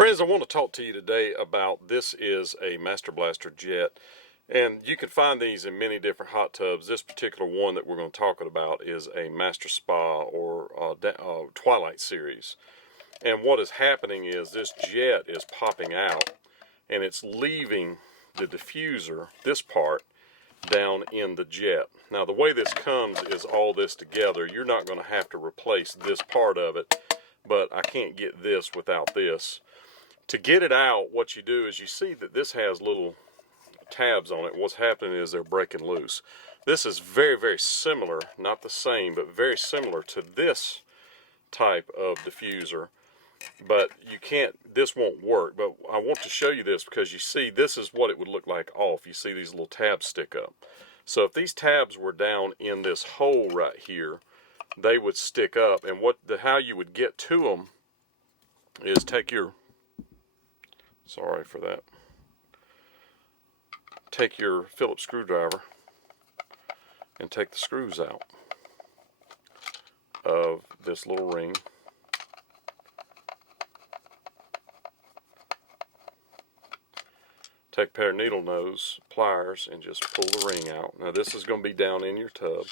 Friends, I want to talk to you today about this is a Master Blaster jet, and you can find these in many different hot tubs. This particular one that we're going to talk about is a Master Spa or Twilight series. And what is happening is this jet is popping out and it's leaving the diffuser, this part, down in the jet. Now the way this comes is all this together. You're not going to have to replace this part of it, but I can't get this without this. To get it out, what you do is you see that this has little tabs on it. What's happening is they're breaking loose. This is very, very similar, not the same, but very similar to this type of diffuser. But you can't, this won't work. But I want to show you this because you see this is what it would look like off. You see these little tabs stick up. So if these tabs were down in this hole right here, they would stick up. And how you would get to them is take your, sorry for that, take your Phillips screwdriver and take the screws out of this little ring. Take a pair of needle nose pliers and just pull the ring out. Now this is going to be down in your tub.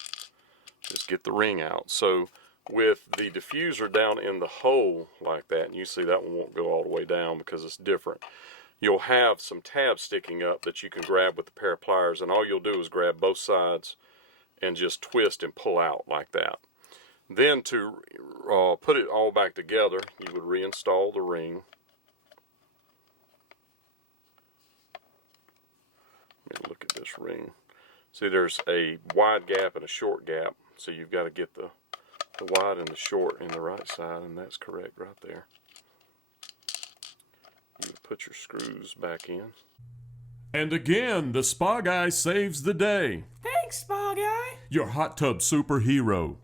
Just get the ring out. So with the diffuser down in the hole like that, and you see that one won't go all the way down because it's different, you'll have some tabs sticking up that you can grab with a pair of pliers, and all you'll do is grab both sides and just twist and pull out like that. Then to put it all back together, you would reinstall the ring. Let me look at this ring. See, there's a wide gap and a short gap, so you've got to get the wide and the short in the right side, and that's correct right there. You put your screws back in. And again, the Spa Guy saves the day. Thanks, Spa Guy. Your hot tub superhero.